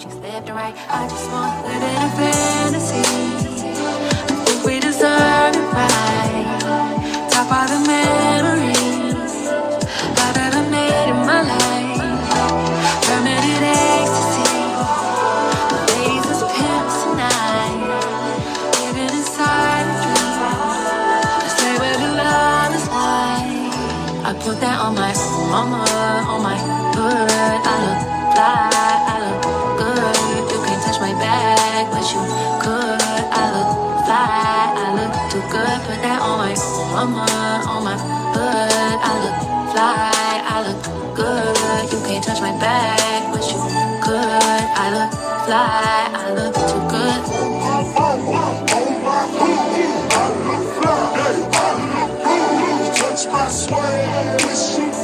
she's left and right. I just want to live in a fantasy. I think we deserve it right. Top all the memories that I made in my life. Permanent ecstasy. The ladies is pimps tonight. Living inside a dream. Let's play where the love is light. I put that on my mama, on my hood. I look fly, I look good. You can't touch my bag, but you could. I look fly, I look too good. Put that on my mama, on my hood. I look fly, I look good. You can't touch my bag, but you could. I look fly, I look too good. Touch my swag, wish you could.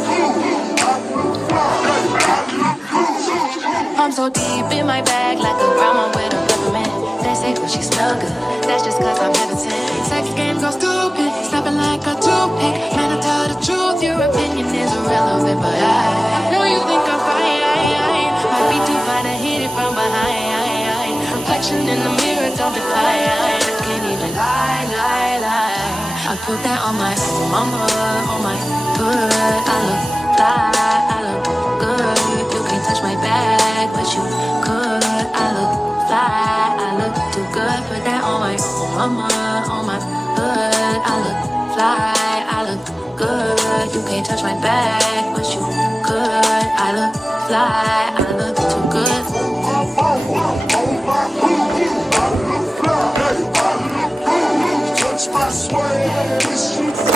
I'm so deep in my bag, like a grandma with a peppermint. They say that she smell good, that's just cause I'm hesitant. Sex game go stupid, snapping like a toothpick. Man, I tell the truth, your opinion is irrelevant. But I know you think I'm fine. Might be too fine to hit it from behind. Reflection in the mirror, don't decline. I can't even lie. I put that on my mama, on my hood. I look fly, I look good. You can't touch my bag, but you could. I look fly, I look too good. Put that on my mama, on my hood. I look fly, I look good. You can't touch my bag, but you could. I look fly, I look too good. Touch my swag, wish you could.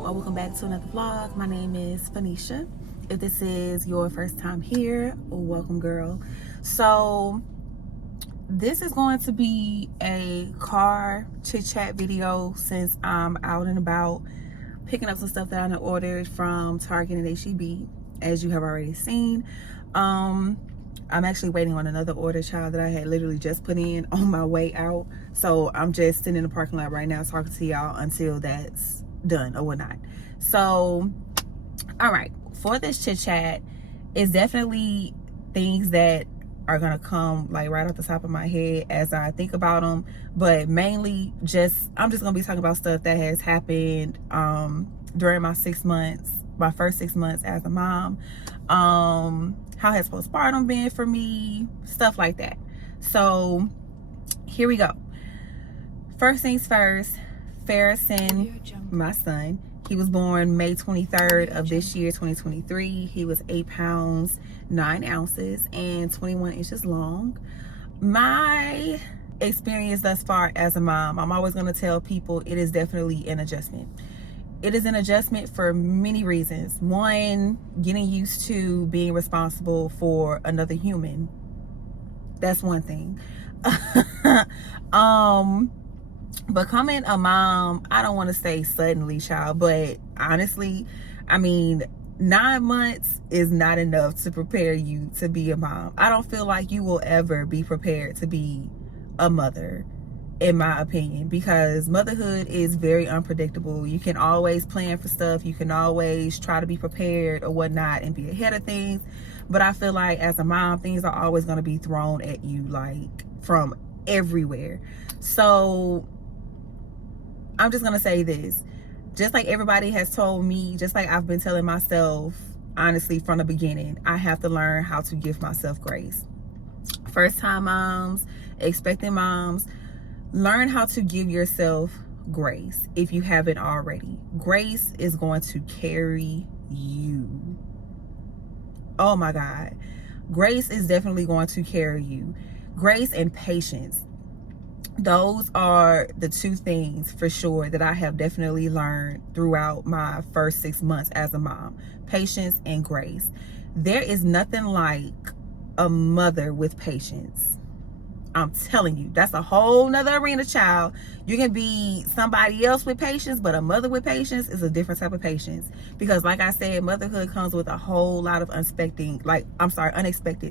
Welcome back to another vlog. My name is Phanisha. If this is your first time here, welcome, girl. So this is going to be a car chit chat video since I'm out and about picking up some stuff that I ordered from Target and H-E-B, as you have already seen. I'm actually waiting on another order, child, that I had literally just put in on my way out. So I'm just sitting in the parking lot right now talking to y'all until that's done or whatnot. So all right, for this chit chat, it's definitely things that are gonna come like right off the top of my head as I think about them, but mainly I'm just gonna be talking about stuff that has happened during my first 6 months as a mom. How has postpartum been for me, stuff like that. So here we go. First things first, Farrison, my son, he was born May 23rd of this year, 2023. He was 8 pounds, 9 ounces, and 21 inches long. My experience thus far as a mom, I'm always going to tell people it is definitely an adjustment. It is an adjustment for many reasons. One, getting used to being responsible for another human. That's one thing. Becoming a mom, I don't want to say suddenly, child, but honestly, I mean, 9 months is not enough to prepare you to be a mom. I don't feel like you will ever be prepared to be a mother, in my opinion, because motherhood is very unpredictable. You can always plan for stuff. You can always try to be prepared or whatnot and be ahead of things. But I feel like as a mom, things are always going to be thrown at you like from everywhere. So I'm just going to say this. Just like everybody has told me, just like I've been telling myself, honestly, from the beginning, I have to learn how to give myself grace. First time moms, expecting moms, learn how to give yourself grace if you haven't already. Grace is going to carry you. Oh my God. Grace is definitely going to carry you. Grace and patience. Those are the two things for sure that I have definitely learned throughout my first 6 months as a mom. Patience and grace. There is nothing like a mother with patience. I'm telling you, that's a whole nother arena, child. You can be somebody else with patience, but a mother with patience is a different type of patience. Because like I said, motherhood comes with a whole lot of unexpected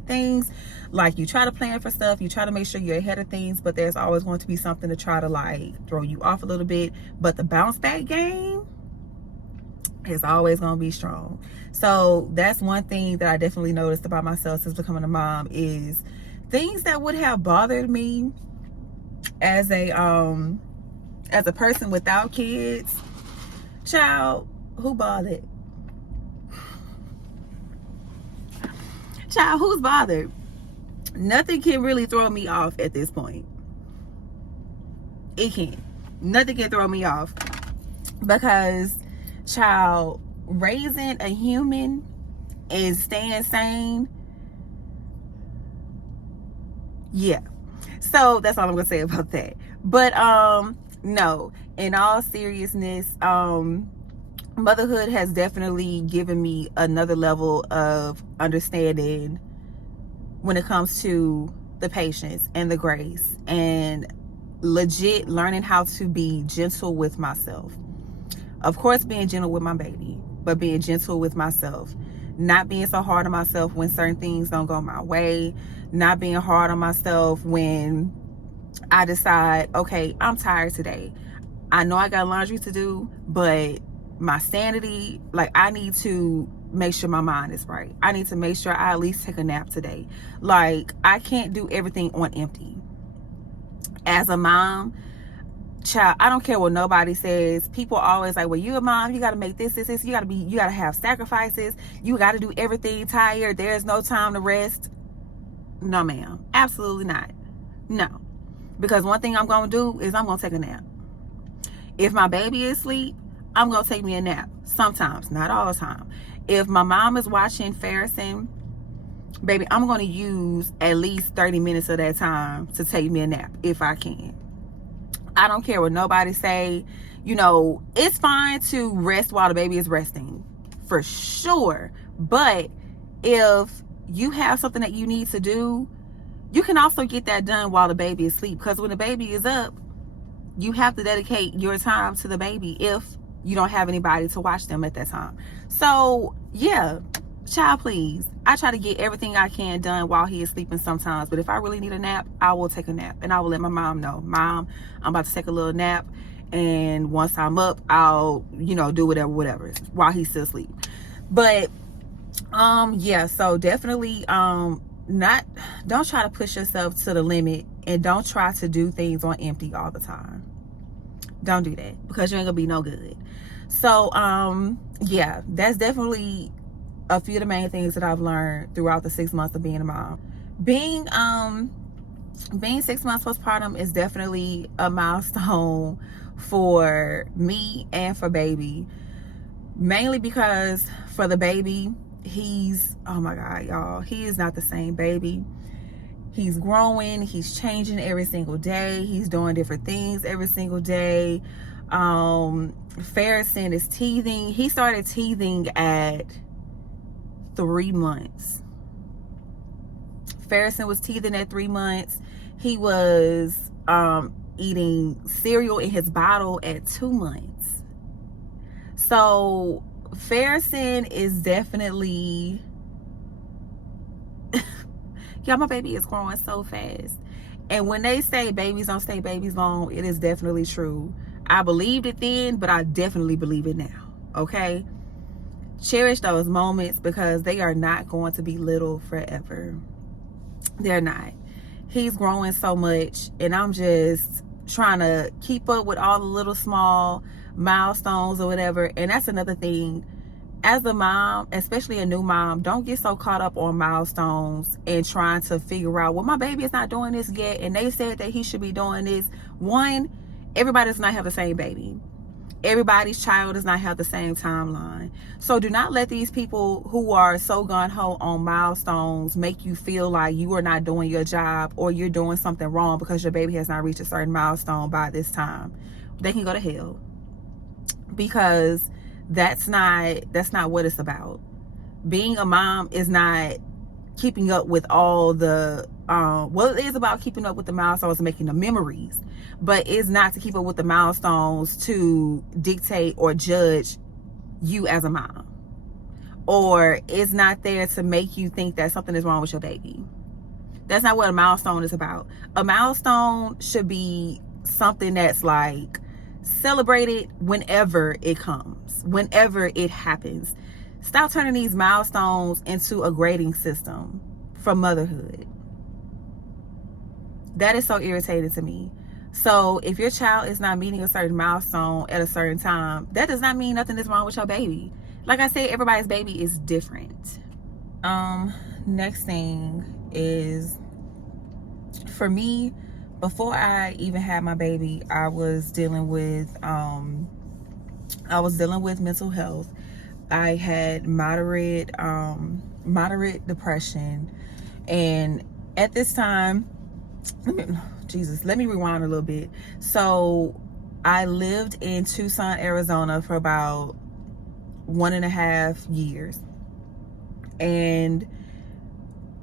things. Like, you try to plan for stuff, you try to make sure you're ahead of things, but there's always going to be something to try to like throw you off a little bit. But the bounce back game is always going to be strong. So that's one thing that I definitely noticed about myself since becoming a mom, is things that would have bothered me as a person without kids. Child, who bothered? Child, who's bothered? Nothing can really throw me off at this point. It can't. Nothing can throw me off, because, child, raising a human and staying sane, yeah. So that's all I'm gonna say about that. But no, in all seriousness, motherhood has definitely given me another level of understanding when it comes to the patience and the grace, and legit learning how to be gentle with myself. Of course, being gentle with my baby, but being gentle with myself. Not being so hard on myself when certain things don't go my way. Not being hard on myself when I decide, okay, I'm tired today. I know I got laundry to do, but my sanity, like, I need to make sure my mind is right. I need to make sure I at least take a nap today. Like, I can't do everything on empty. As a mom, child, I don't care what nobody says. People always like, well, you a mom, you got to make this. You got to have sacrifices. You got to do everything tired. There's no time to rest. No, ma'am. Absolutely not. No. Because one thing I'm going to do is I'm going to take a nap. If my baby is asleep, I'm going to take me a nap. Sometimes, not all the time. If my mom is watching Farrison, baby, I'm going to use at least 30 minutes of that time to take me a nap if I can. I don't care what nobody say. You know, it's fine to rest while the baby is resting, for sure. But if you have something that you need to do, you can also get that done while the baby is asleep. Because when the baby is up, you have to dedicate your time to the baby if you don't have anybody to watch them at that time. So, yeah, child, please. I try to get everything I can done while he is sleeping sometimes. But if I really need a nap, I will take a nap. And I will let my mom know, Mom, I'm about to take a little nap. And once I'm up, I'll, do whatever, while he's still asleep. But, yeah, so definitely, don't try to push yourself to the limit, and don't try to do things on empty all the time. Don't do that, because you ain't gonna be no good. So, yeah, that's definitely a few of the main things that I've learned throughout the 6 months of being a mom. Being 6 months postpartum is definitely a milestone for me and for baby. Mainly because for the baby, oh my God, y'all, he is not the same baby. He's growing, he's changing every single day, he's doing different things every single day. Farrison is teething. He started teething at 3 months. Farrison was teething at 3 months. He was eating cereal in his bottle at 2 months. So Farrison is definitely yeah, my baby is growing so fast. And when they say babies don't stay babies long, it is definitely true. I believed it then, but I definitely believe it now. Okay? Cherish those moments, because they are not going to be little forever. They're not. He's growing so much, and I'm just trying to keep up with all the little small milestones or whatever. And that's another thing. As a mom, especially a new mom, don't get so caught up on milestones and trying to figure out, well, my baby is not doing this yet, and they said that he should be doing this. One, everybody does not have the same baby. Everybody's child does not have the same timeline. So do not let these people who are so gung-ho on milestones make you feel like you are not doing your job, or you're doing something wrong because your baby has not reached a certain milestone by this time. They can go to hell, because that's not what it's about. Being a mom is not keeping up with all the well, it is about keeping up with the milestones and making the memories, but it's not to keep up with the milestones to dictate or judge you as a mom, or it's not there to make you think that something is wrong with your baby. That's not what a milestone is about. A milestone should be something that's like celebrated whenever it comes, whenever it happens. Stop turning these milestones into a grading system for motherhood. That is so irritating to me. So if your child is not meeting a certain milestone at a certain time, that does not mean nothing is wrong with your baby. Like I said, everybody's baby is different. Next thing is, for me, before I even had my baby, I was dealing with mental health. I had moderate depression, and at this time, let me rewind a little bit. So I lived in Tucson, Arizona for about 1.5 years, and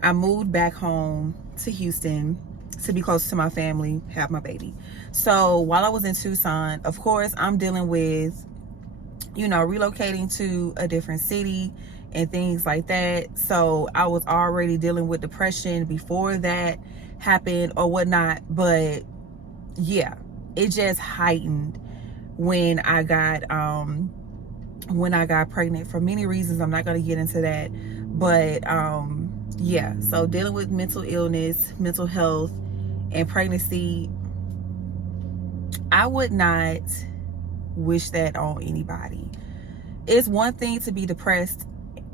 I moved back home to Houston to be close to my family, have my baby. So while I was in Tucson, of course, I'm dealing with, relocating to a different city and things like that. So I was already dealing with depression before that happened or whatnot. But yeah, it just heightened when I got pregnant for many reasons. I'm not going to get into that. But yeah, so dealing with mental illness, mental health, and pregnancy, I would not wish that on anybody. It's one thing to be depressed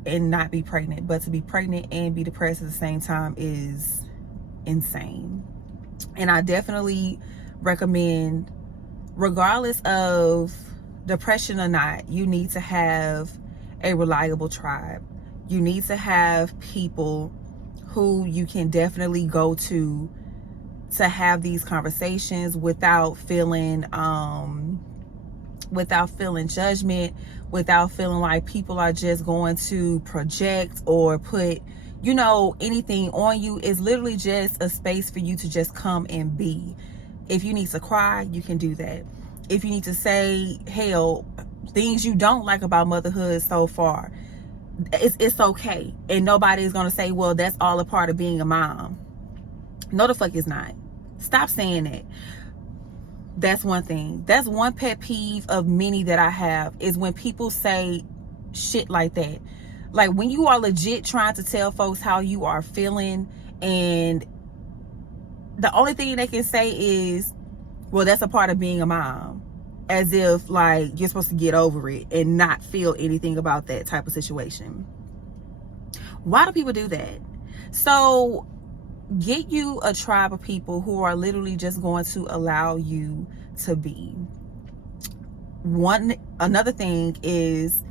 and not be pregnant, but to be pregnant and be depressed at the same time is insane. And I definitely recommend, regardless of depression or not, you need to have a reliable tribe. You need to have people who you can definitely go to have these conversations without feeling judgment, without feeling like people are just going to project or put anything on you. It's literally just a space for you to just come and be. If you need to cry, you can do that. If you need to say, hell, things you don't like about motherhood so far, it's okay. And nobody is going to say, well, that's all a part of being a mom. No, the fuck is not. Stop saying that. That's one thing. That's one pet peeve of many that I have, is when people say shit like that. Like when you are legit trying to tell folks how you are feeling, and the only thing they can say is, well, that's a part of being a mom. As if like you're supposed to get over it and not feel anything about that type of situation. Why do people do that? So get you a tribe of people who are literally just going to allow you to be. Another thing is,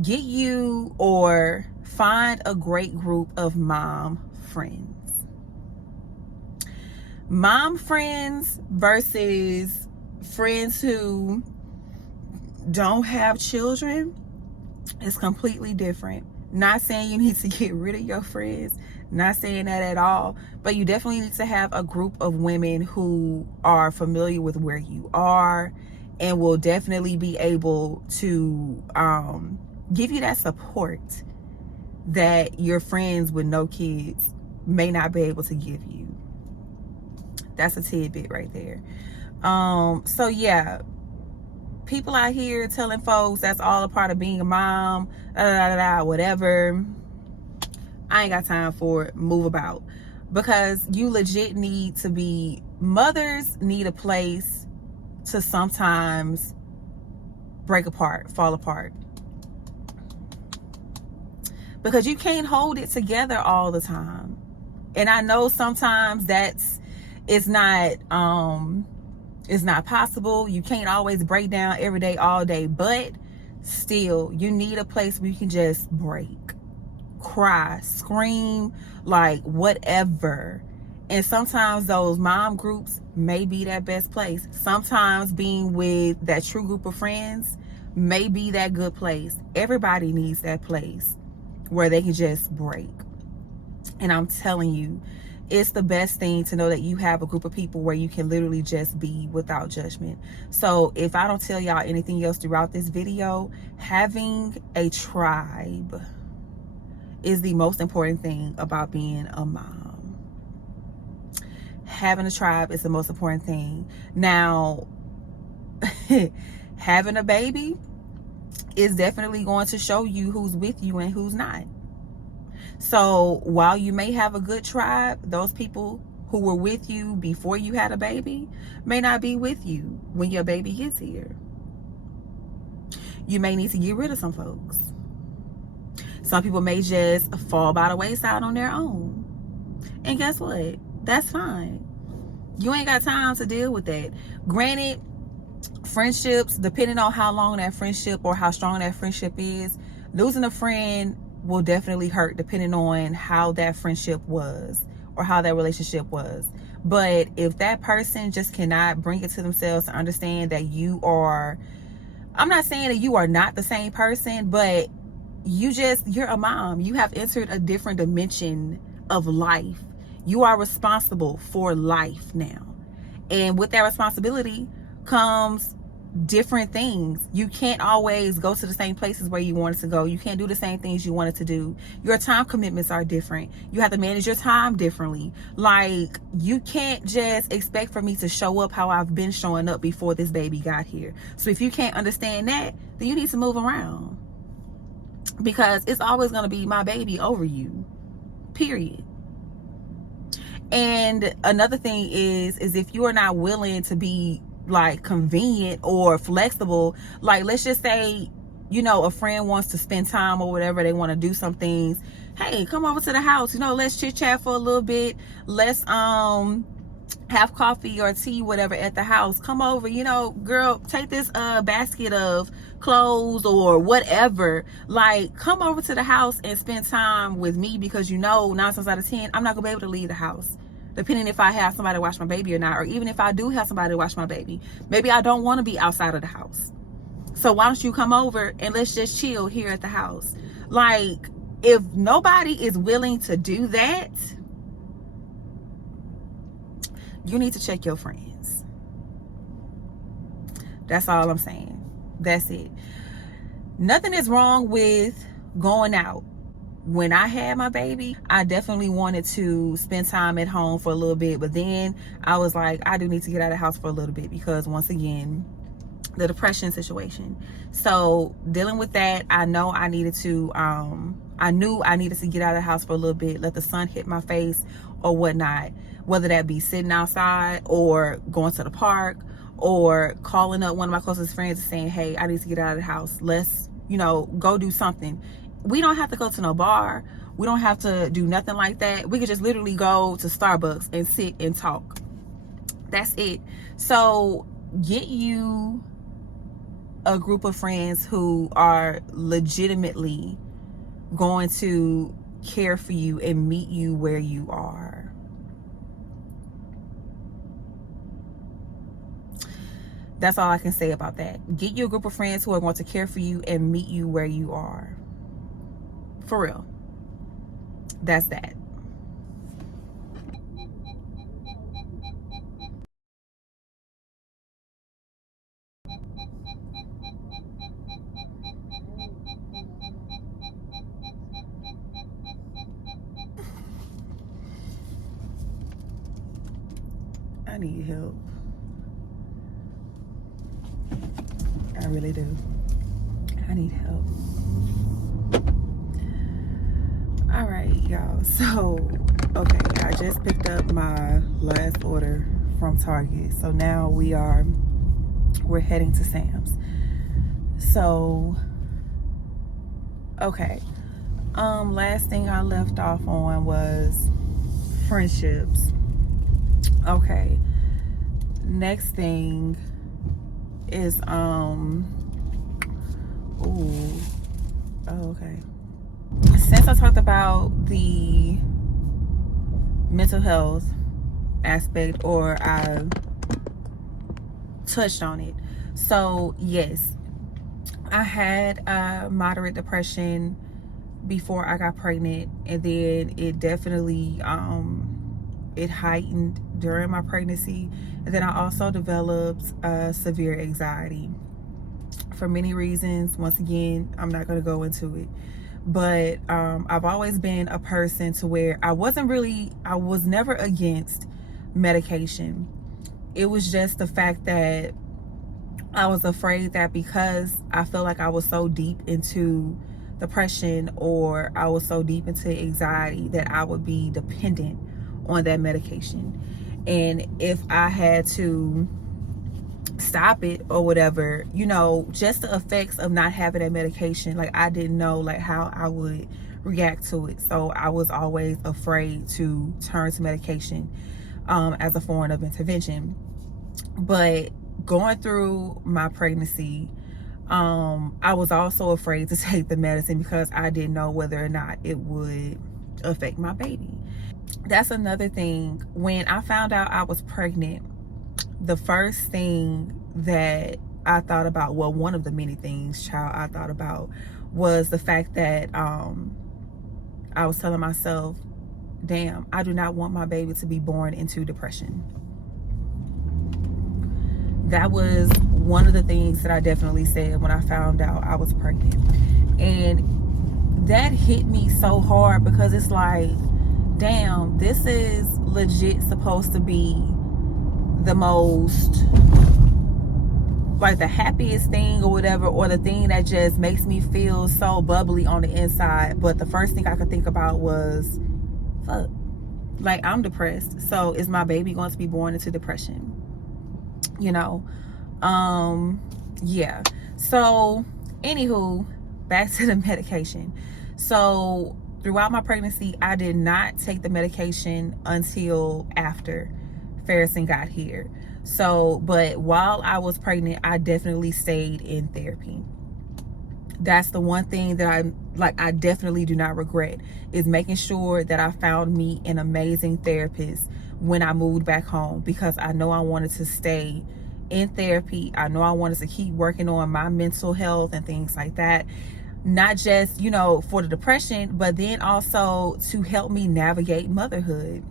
get you or find a great group of mom friends. Mom friends versus friends who don't have children is completely different. Not saying you need to get rid of your friends, not saying that at all, but you definitely need to have a group of women who are familiar with where you are and will definitely be able to give you that support that your friends with no kids may not be able to give you. That's a tidbit right there. So yeah, people out here telling folks that's all a part of being a mom, whatever. I ain't got time for it. Move about. Because you legit need to be, mothers need a place to sometimes break apart, fall apart. Because you can't hold it together all the time. And I know sometimes it's not possible. You can't always break down every day, all day, but still, you need a place where you can just break, cry, scream, like whatever. And sometimes those mom groups may be that best place. Sometimes being with that true group of friends may be that good place. Everybody needs that place where they can just break. And I'm telling you, it's the best thing to know that you have a group of people where you can literally just be without judgment. So if I don't tell y'all anything else throughout this video, having a tribe is the most important thing about being a mom. Having a tribe is the most important thing. Now, having a baby is definitely going to show you who's with you and who's not. So while you may have a good tribe, those people who were with you before you had a baby may not be with you when your baby gets here. You may need to get rid of some folks. Some people may just fall by the wayside on their own. And guess what? That's fine. You ain't got time to deal with that. Granted, friendships, depending on how long that friendship or how strong that friendship is, losing a friend will definitely hurt depending on how that friendship was or how that relationship was. But if that person just cannot bring it to themselves to understand that you are, I'm not saying that you are not the same person, but you're a mom. You have entered a different dimension of life. You are responsible for life now. And with that responsibility comes different things. You can't always go to the same places where you wanted to go. You can't do the same things you wanted to do. Your time commitments are different. You have to manage your time differently. Like, you can't just expect for me to show up how I've been showing up before this baby got here. So if you can't understand that, then you need to move around, because it's always going to be my baby over you, period. And another thing is if you are not willing to be like convenient or flexible, like let's just say, you know, a friend wants to spend time or whatever, they want to do some things. Hey, come over to the house, you know, let's chit chat for a little bit. Let's have coffee or tea, whatever, at the house. Come over, you know, girl, take this basket of clothes or whatever. Like, come over to the house and spend time with me, because you know 9 times out of 10 I'm not gonna be able to leave the house, depending if I have somebody to watch my baby or not. Or even if I do have somebody to watch my baby, maybe I don't want to be outside of the house. So why don't you come over and let's just chill here at the house? Like, if nobody is willing to do that, you need to check your friends. That's all I'm saying. That's it. Nothing is wrong with going out. When I had my baby, I definitely wanted to spend time at home for a little bit, but then I was like, I do need to get out of the house for a little bit, because once again, the depression situation. So dealing with that, I know I needed to I knew I needed to get out of the house for a little bit, let the sun hit my face or whatnot, whether that be sitting outside or going to the park or calling up one of my closest friends and saying, hey, I need to get out of the house, let's, you know, go do something. We don't have to go to no bar, we don't have to do nothing like that. We could just literally go to Starbucks and sit and talk. That's it. So get you a group of friends who are legitimately going to care for you and meet you where you are. That's all I can say about that. Get you a group of friends who are going to care for you and meet you where you are. For real. That's that. I need help. I really do. I need help. All right, y'all. So, okay, I just picked up my last order from Target. So now we're heading to Sam's. So, okay. Last thing I left off on was friendships. Okay. Next thing is okay. Since I talked about the mental health aspect, or I touched on it. So yes, I had moderate depression before I got pregnant, and then it definitely it heightened during my pregnancy. And then I also developed severe anxiety for many reasons. Once again, I'm not going to go into it, but I've always been a person to where I was never against medication. It was just the fact that I was afraid that because I felt like I was so deep into depression, or I was so deep into anxiety, that I would be dependent on that medication. And if I had to stop it or whatever, just the effects of not having that medication, like I didn't know like how I would react to it. So I was always afraid to turn to medication as a form of intervention. But going through my pregnancy, I was also afraid to take the medicine because I didn't know whether or not it would affect my baby. That's another thing. When I found out I was pregnant, the first thing that I thought about, well, one of the many things, I thought about, was the fact that I was telling myself, damn, I do not want my baby to be born into depression. That was one of the things that I definitely said when I found out I was pregnant. And that hit me so hard because it's like, damn, this is legit supposed to be the most, like, the happiest thing or whatever, or the thing that just makes me feel so bubbly on the inside. But the first thing I could think about was, fuck, like, I'm depressed. So is my baby going to be born into depression? Yeah. So anywho, back to the medication. So throughout my pregnancy, I did not take the medication until after Farrison got here. So, but while I was pregnant, I definitely stayed in therapy. That's the one thing that I definitely do not regret, is making sure that I found me an amazing therapist when I moved back home, because I know I wanted to stay in therapy. I know I wanted to keep working on my mental health and things like that. Not just, for the depression, but then also to help me navigate motherhood,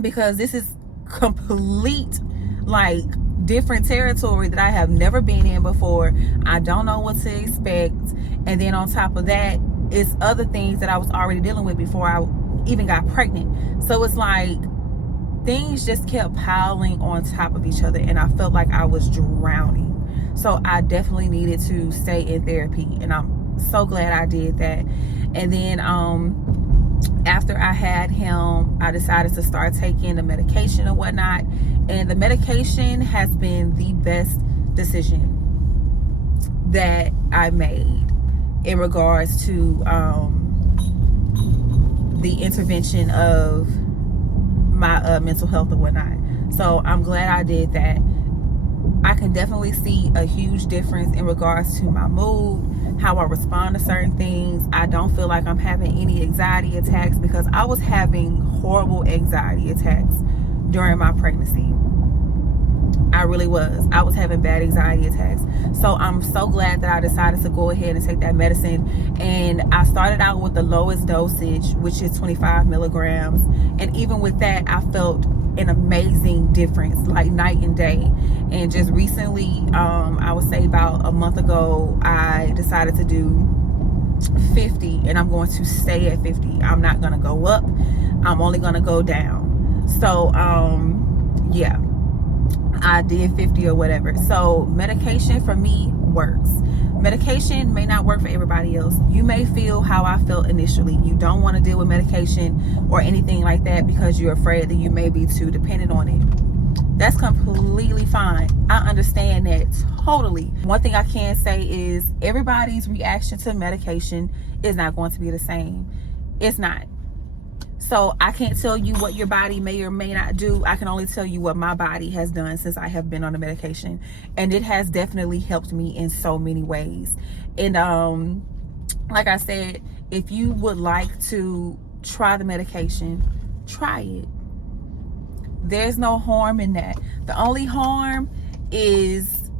because this is complete, like, different territory that I have never been in before. I don't know what to expect. And then on top of that, it's other things that I was already dealing with before I even got pregnant. So it's like things just kept piling on top of each other, and I felt like I was drowning. So I definitely needed to stay in therapy, and I'm so glad I did that. And then after I had him, I decided to start taking the medication and whatnot. And the medication has been the best decision that I made in regards to the intervention of my mental health and whatnot. So I'm glad I did that. I can definitely see a huge difference in regards to my mood, how I respond to certain things. I don't feel like I'm having any anxiety attacks, because I was having horrible anxiety attacks during my pregnancy. I really was. I was having bad anxiety attacks. So I'm so glad that I decided to go ahead and take that medicine. And I started out with the lowest dosage, which is 25 milligrams. And even with that, I felt an amazing difference, like night and day. And just recently, I would say about a month ago, I decided to do 50, and I'm going to stay at 50. I'm not going to go up. I'm only going to go down. So, yeah, I did 50 or whatever. So medication for me works. Medication may not work for everybody else. You may feel how I felt initially. You don't want to deal with medication or anything like that because you're afraid that you may be too dependent on it. That's completely fine. I understand that totally. One thing I can say is everybody's reaction to medication is not going to be the same. It's not. So I can't tell you what your body may or may not do. I can only tell you what my body has done since I have been on the medication. And it has definitely helped me in so many ways. And like I said, if you would like to try the medication, try it. There's no harm in that. The only harm is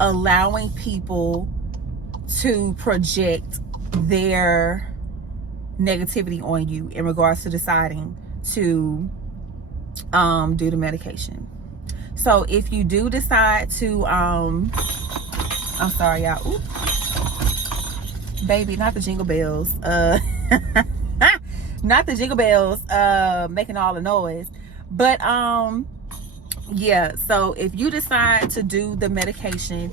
allowing people to project their negativity on you in regards to deciding to do the medication. So if you do decide to I'm sorry y'all, ooh, baby, not the jingle bells, not the jingle bells making all the noise, but yeah, so if you decide to do the medication,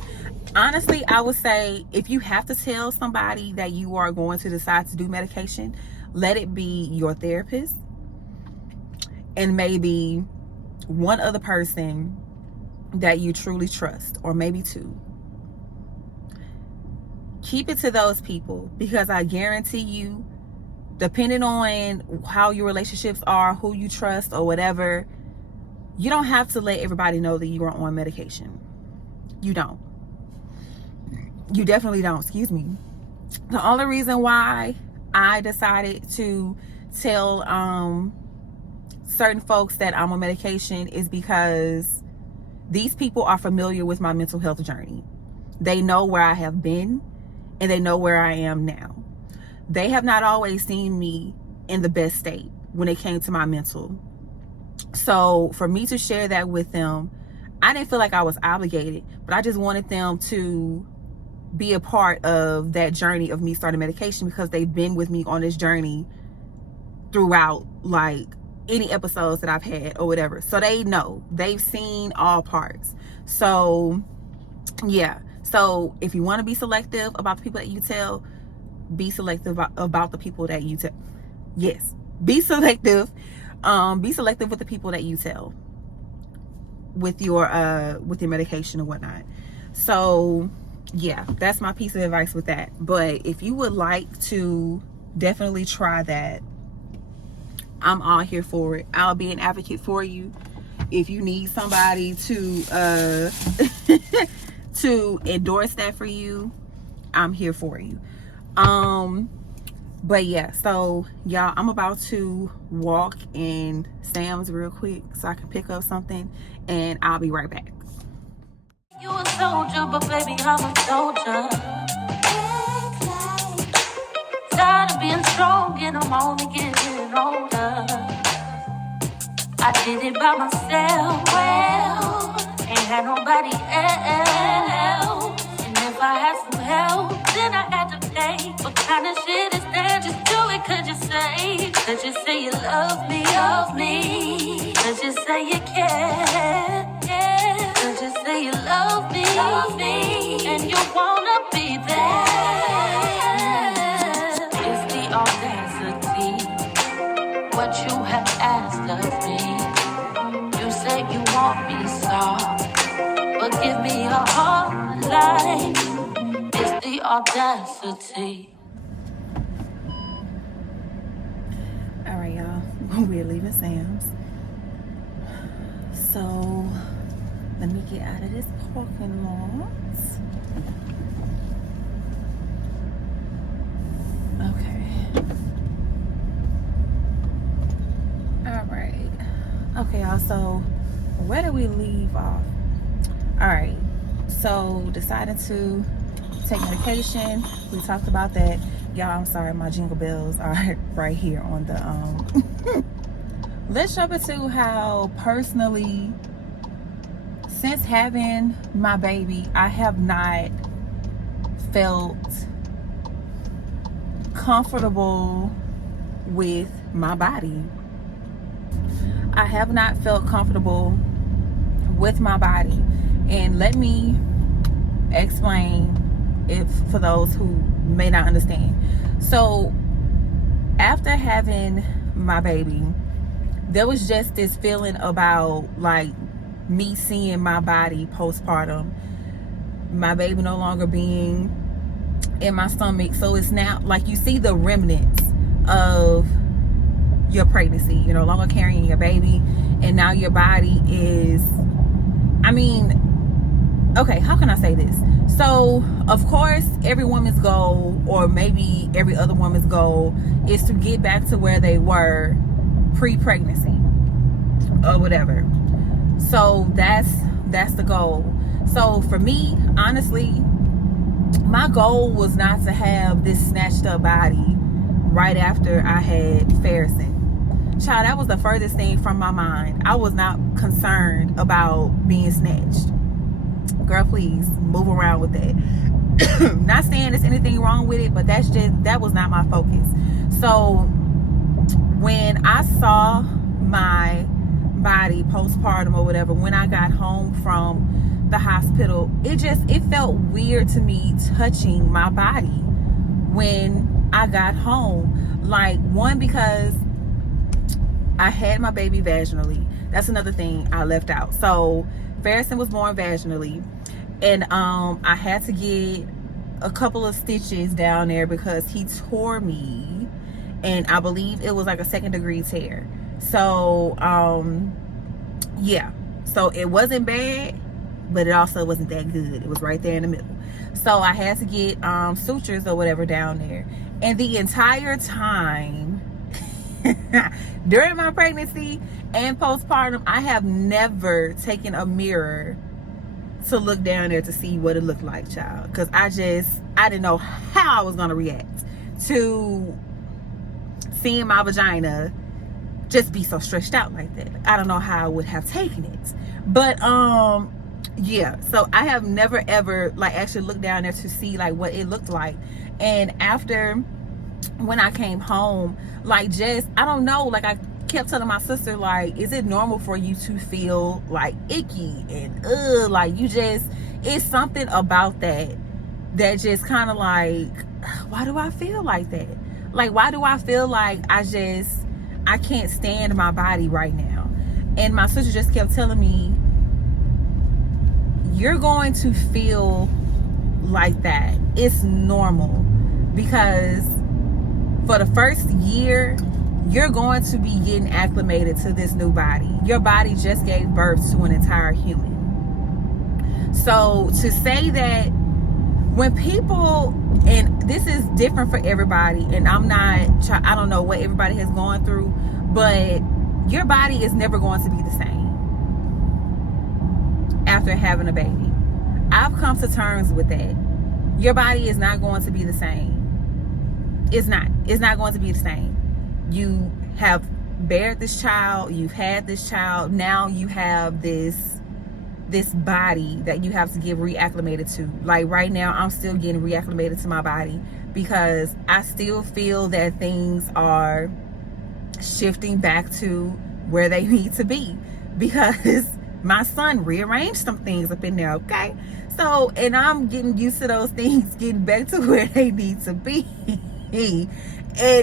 honestly, I would say if you have to tell somebody that you are going to decide to do medication, let it be your therapist and maybe one other person that you truly trust, or maybe two. Keep it to those people, because I guarantee you, depending on how your relationships are, who you trust or whatever, you don't have to let everybody know that you are on medication. You don't. You definitely don't. Excuse me. The only reason why I decided to tell certain folks that I'm on medication is because these people are familiar with my mental health journey. They know where I have been and they know where I am now. They have not always seen me in the best state when it came to my mental. So for me to share that with them, I didn't feel like I was obligated, but I just wanted them to be a part of that journey of me starting medication, because they've been with me on this journey throughout, like, any episodes that I've had or whatever. So they know, they've seen all parts. So yeah, so if you want to be selective about the people that you tell, be selective about the people that you tell. Yes, be selective. Be selective with the people that you tell with your medication and whatnot. So yeah, that's my piece of advice with that. But if you would like to definitely try that, I'm all here for it. I'll be an advocate for you. If you need somebody to to endorse that for you, I'm here for you. But yeah, so y'all, I'm about to walk in Sam's real quick so I can pick up something, and I'll be right back. You a soldier, but baby, I'm a soldier. Tired of being strong and I'm only getting older. I did it by myself, well, ain't had nobody else. And if I had some help, then I had to pay. What kind of shit is that? Just do it, could you say? Could you say you love me, love me? Could you say you care? Yeah. Could you say you love me, and you wanna be there? It's the audacity, what you have asked of me. You say you want me soft, but give me a hard life. It's the audacity. All right, y'all, we're leaving Sam's. So let me get out of this parking lot. Okay. All right. Okay, y'all, so where did we leave off? All right. So decided to take medication. We talked about that. Y'all, I'm sorry, my jingle bells are right here on the Let's jump into how personally, since having my baby, I have not felt comfortable with my body. I have not felt comfortable with my body. And let me explain, if for those who may not understand. So after having my baby, there was just this feeling about, like, me seeing my body postpartum, my baby no longer being in my stomach. So it's now like you see the remnants of your pregnancy. You're no longer carrying your baby, and now your body is, I mean, okay, how can I say this? So of course every woman's goal, or maybe every other woman's goal, is to get back to where they were pre-pregnancy or whatever. So that's the goal. So for me, honestly, my goal was not to have this snatched up body right after I had Farrison. Child, that was the furthest thing from my mind. I was not concerned about being snatched. Girl, please move around with that. Not saying there's anything wrong with it, but that was not my focus. So when I saw my body postpartum or whatever, when I got home from the hospital, it felt weird to me touching my body when I got home. Like, one, because I had my baby vaginally. That's another thing I left out. So Farrison was born vaginally, and I had to get a couple of stitches down there because he tore me, and I believe it was like a 2nd-degree tear. So yeah, so it wasn't bad, but it also wasn't that good. It was right there in the middle. So I had to get sutures or whatever down there, and the entire time during my pregnancy and postpartum, I have never taken a mirror to look down there to see what it looked like, child, because I didn't know how I was going to react to seeing my vagina just be so stretched out like that. I don't know how I would have taken it. But yeah, so I have never ever like actually looked down there to see like what it looked like. And after, when I came home, like, just, I don't know, like, I kept telling my sister, like, is it normal for you to feel like icky and like, you just, it's something about that just kind of like, why do I feel like that? Like, why do I feel like I can't stand my body right now? And my sister just kept telling me, you're going to feel like that. It's normal, because for the first year, you're going to be getting acclimated to this new body. Your body just gave birth to an entire human. So to say that when people, and this is different for everybody, and I don't know what everybody has gone through, but your body is never going to be the same after having a baby. I've come to terms with that. Your body is not going to be the same. It's not going to be the same. You have bared this child, you've had this child, now you have this body that you have to get reacclimated to. Like, right now, I'm still getting reacclimated to my body, because I still feel that things are shifting back to where they need to be, because my son rearranged some things up in there, okay? So, and I'm getting used to those things getting back to where they need to be. And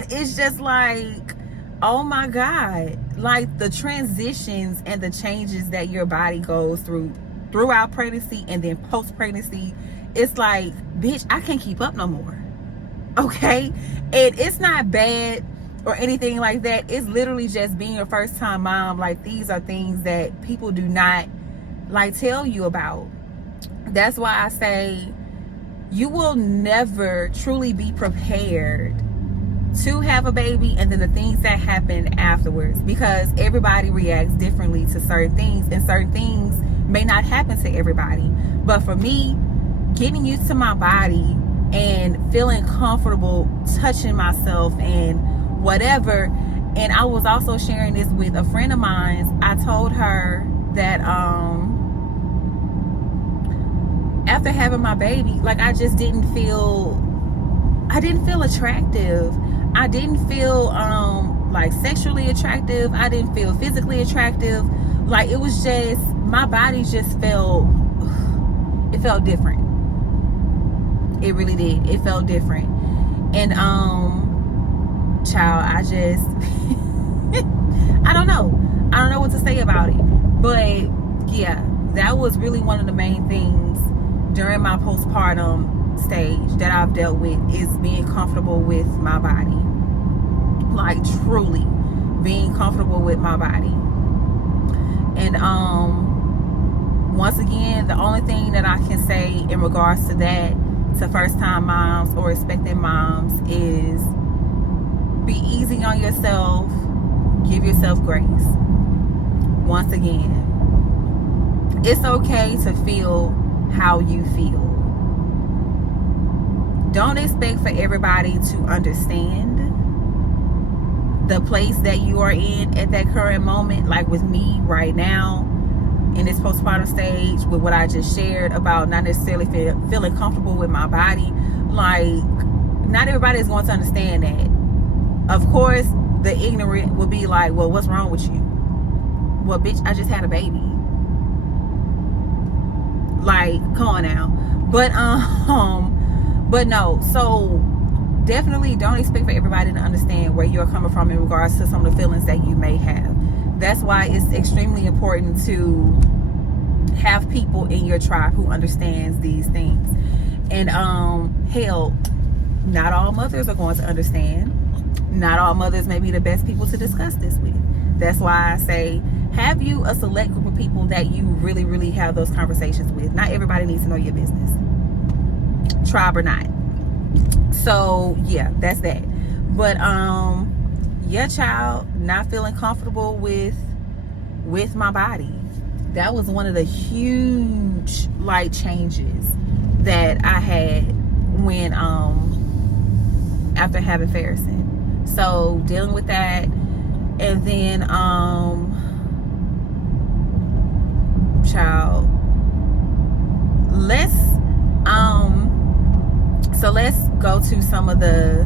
it's just like, oh my God, like the transitions and the changes that your body goes through throughout pregnancy and then post-pregnancy, it's like, bitch, I can't keep up no more. Okay? And it's not bad or anything like that. It's literally just being a first-time mom. Like, these are things that people do not like tell you about. That's why I say you will never truly be prepared to have a baby, and then the things that happen afterwards, because everybody reacts differently to certain things, and certain things may not happen to everybody. But for me, getting used to my body and feeling comfortable touching myself and whatever, and I was also sharing this with a friend of mine. I told her that after having my baby, like, I didn't feel attractive. I didn't feel like sexually attractive. I didn't feel physically attractive. Like, it was just, my body just felt different. It really did. It felt different. And child, I just I don't know what to say about it. But yeah, that was really one of the main things during my postpartum stage that I've dealt with, is being comfortable with my body. Like, truly being comfortable with my body. And once again, the only thing that I can say in regards to that, to first time moms or expecting moms, is be easy on yourself. Give yourself grace. Once again, it's okay to feel how you feel. Don't expect for everybody to understand. the place that you are in at that current moment. Like with me right now in this postpartum stage, with what I just shared about not necessarily feeling comfortable with my body, like not everybody is going to understand that. Of course, the ignorant will be like, well, what's wrong with you? Well, bitch, I just had a baby. Like, come on now. But no, so definitely don't expect for everybody to understand where you're coming from in regards to some of the feelings that you may have. That's why it's extremely important to have people in your tribe who understands these things. And hell, not all mothers are going to understand. Not all mothers may be the best people to discuss this with. That's why I say, have you a select group of people that you really, really have those conversations with. Not everybody needs to know your business, tribe or not. So yeah, that's that. But your child not feeling comfortable with my body, that was one of the huge like changes that I had when after having Farrison. So dealing with that, and then child, let's go to some of the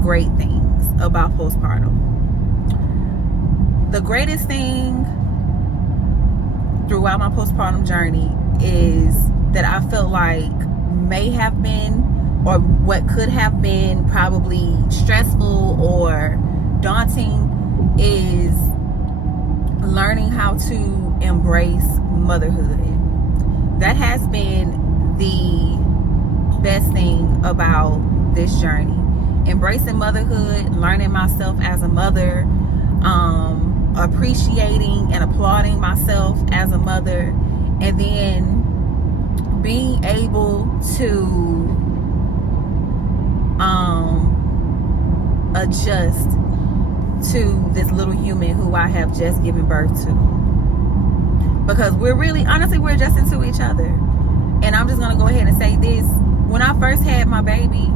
great things about postpartum. The greatest thing throughout my postpartum journey is that I felt like may have been, or what could have been probably stressful or daunting, is learning how to embrace motherhood. That has been the best thing about this journey. Embracing motherhood, learning myself as a mother, appreciating and applauding myself as a mother, and then being able to adjust to this little human who I have just given birth to. Because we're really, honestly, we're adjusting to each other. And I'm just going to go ahead and say this. When I first had my baby,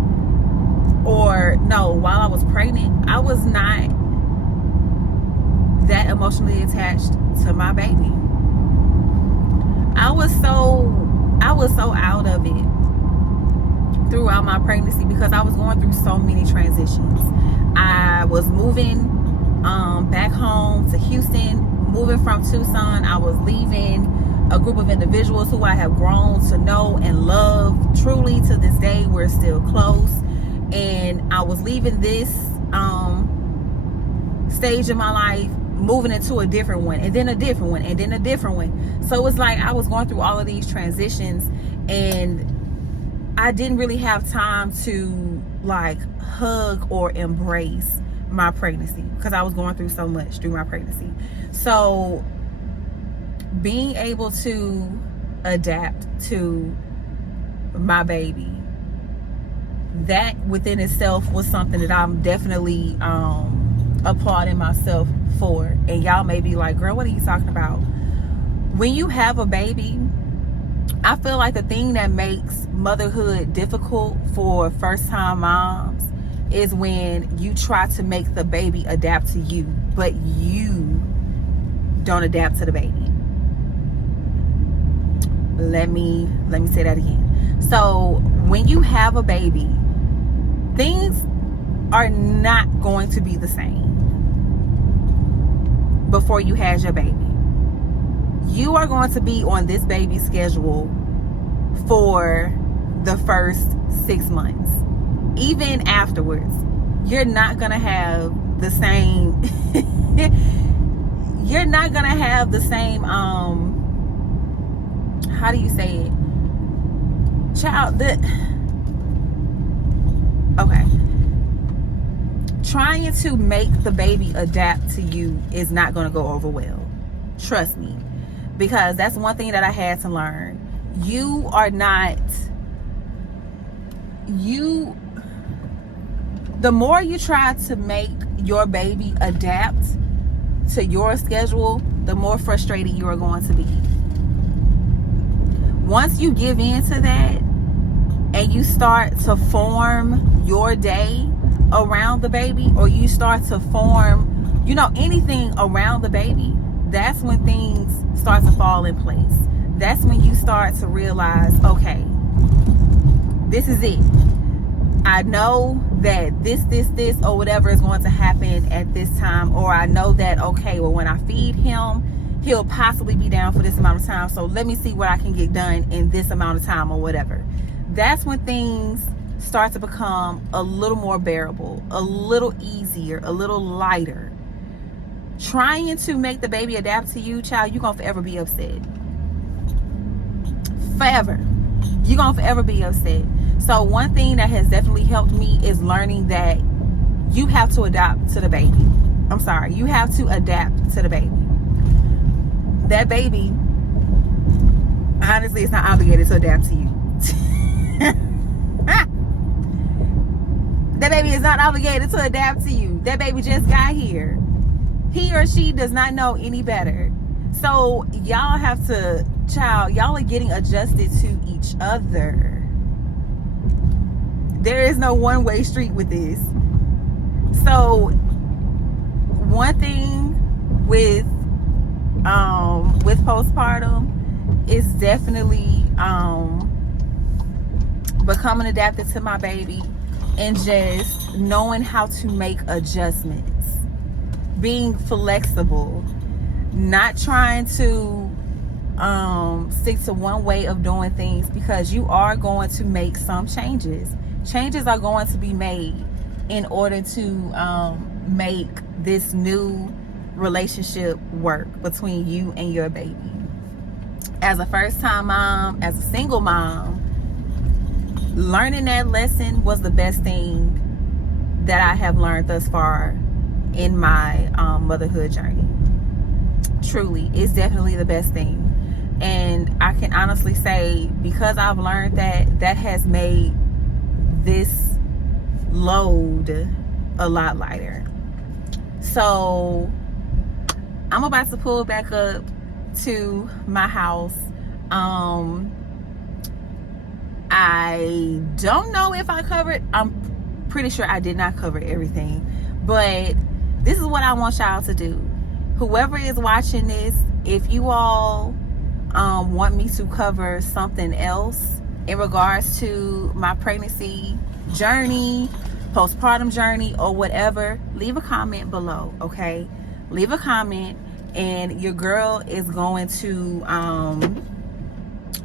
or no, while I was pregnant, I was not that emotionally attached to my baby. I was so out of it throughout my pregnancy because I was going through so many transitions. I was moving back home to Houston, moving from Tucson. I was leaving a group of individuals who I have grown to know and love truly to this day. We're still close. And I was leaving this stage of my life, moving into a different one, and then a different one, and then a different one. So it was like I was going through all of these transitions, and I didn't really have time to like hug or embrace my pregnancy because I was going through so much through my pregnancy. So being able to adapt to my baby, that within itself was something that I'm definitely applauding myself for. And y'all may be like, girl, what are you talking about? When you have a baby, I feel like the thing that makes motherhood difficult for first-time moms is when you try to make the baby adapt to you, but you don't adapt to the baby. Let me say that again. So when you have a baby, things are not going to be the same before you had your baby. You are going to be on this baby schedule for the first 6 months. Even afterwards, you're not going to have the same you're not going to have the same how do you say it? Okay. Trying to make the baby adapt to you is not going to go over well. Trust me. Because that's one thing that I had to learn. The more you try to make your baby adapt to your schedule, the more frustrated you are going to be. Once you give in to that and you start to form your day around the baby, or you start to form, anything around the baby, that's when things start to fall in place. That's when you start to realize, okay, this is it. I know that this, or whatever is going to happen at this time. Or I know that, okay, well, when I feed him, he'll possibly be down for this amount of time. So let me see what I can get done in this amount of time, or whatever. That's when things start to become a little more bearable, a little easier, a little lighter. Trying to make the baby adapt to you, child, you're going to forever be upset. Forever. You're going to forever be upset. So one thing that has definitely helped me is learning that you have to adapt to the baby. You have to adapt to the baby. That baby, honestly, is not obligated to adapt to you. That baby is not obligated to adapt to you. That baby just got here. He or she does not know any better. So y'all have to, y'all are getting adjusted to each other. There is no one-way street with this. So one thing with postpartum is definitely becoming adapted to my baby, and just knowing how to make adjustments, being flexible, not trying to stick to one way of doing things, because you are going to make some changes. Changes are going to be made in order to make this new relationship work between you and your baby. As a first-time mom, as a single mom, learning that lesson was the best thing that I have learned thus far in my motherhood journey. Truly, it's definitely the best thing. And I can honestly say, because I've learned that has made this load a lot lighter. So I'm about to pull back up to my house. I don't know if I covered, I'm pretty sure I did not cover everything, but this is what I want y'all to do. Whoever is watching this, if you all want me to cover something else in regards to my pregnancy journey, postpartum journey, or whatever, leave a comment below, okay? Leave a comment, and your girl is going to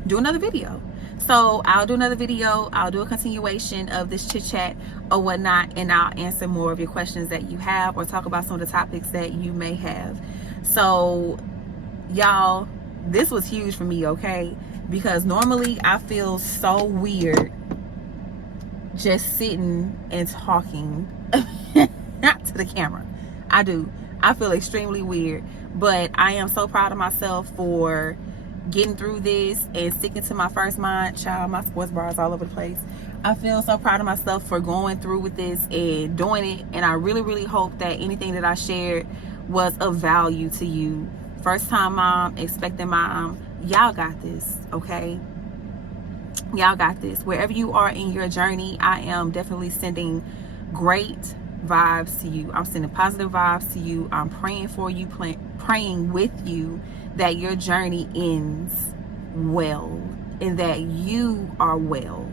do another video. So I'll do another video. I'll do a continuation of this chit chat or whatnot, and I'll answer more of your questions that you have, or talk about some of the topics that you may have. So y'all, this was huge for me, okay? Because normally I feel so weird just sitting and talking not to the camera. I do. I feel extremely weird, but I am so proud of myself for getting through this and sticking to my first mind. Child, my sports bra is all over the place. I feel so proud of myself for going through with this and doing it, and I really, really hope that anything that I shared was of value to you. First time mom, expecting mom, y'all got this, okay? Y'all got this. Wherever you are in your journey, I am definitely sending great vibes to you. I'm sending positive vibes to you. I'm praying for you, praying with you that your journey ends well, and that you are well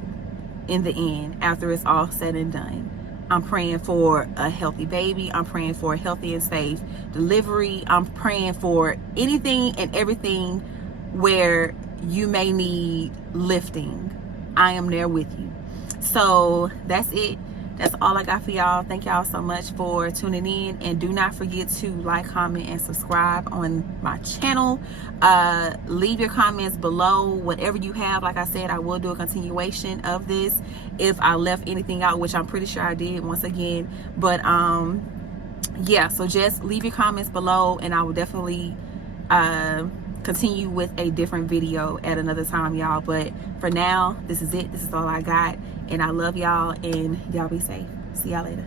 in the end after it's all said and done. I'm praying for a healthy baby. I'm praying for a healthy and safe delivery. I'm praying for anything and everything where you may need lifting. I am there with you. So that's it. That's all I got for y'all. Thank y'all so much for tuning in, and do not forget to like, comment, and subscribe on my channel. Leave your comments below, whatever you have. Like I said, I will do a continuation of this if I left anything out, which I'm pretty sure I did once again. But yeah, so just leave your comments below, and I will definitely continue with a different video at another time, y'all. But for now, this is it. This is all I got, and I love y'all, and y'all be safe. See y'all later.